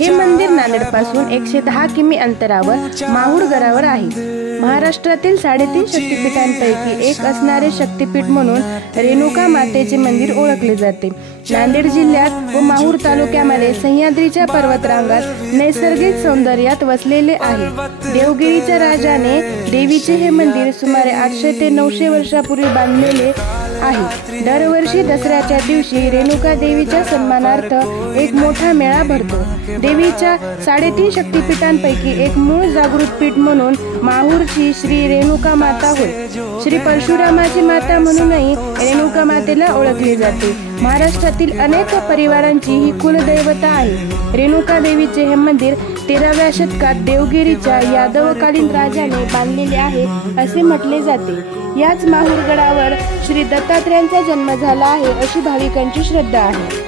हे मंदिर नांदेडपासून 110 किमी अंतरावर माहूर गडावर आहे। महाराष्ट्रातील 3.5 शक्तिपीठांपैकी एक असणारे शक्तिपीठ म्हणून रेणुका मातेचे मंदिर ओळखले जाते। नांदेड जिल्ह्यात व माहूर तालुक्यामध्ये सह्याद्रीच्या पर्वतरांगात नैसर्गिक सौंदर्यात वसलेले आहे। देवगिरीच्या राजाने देवीचे हे मंदिर सुमारे 800 ते 900 वर्षापूर्वी बांधलेले आहे। दरवर्षी दसऱ्याच्या दिवशी रेणुका देवीच्या सन्मानार्थ एक मोठा मेळा भरतो। देवीच्या 3.5 शक्तिपीठांपैकी एक मूळ जागृत पीठ म्हणून माहूरची श्री रेणुका माता होय। श्री परशुरामाची माता म्हणूनही रेणुका मातेला ओळखले जाते। महाराष्ट्रातील अनेक परिवारांची ही कुलदैवता आहे। रेणुका देवीचे हे मंदिर 13व्या शतकात देवगिरीच्या यादवकालीन राजाने बांधलेले आहे असे म्हटले जाते। याच माहूर गडावर श्री दत्तात्रेयांचा जन्म झाला आहे अशी भाविकांची श्रद्धा आहे।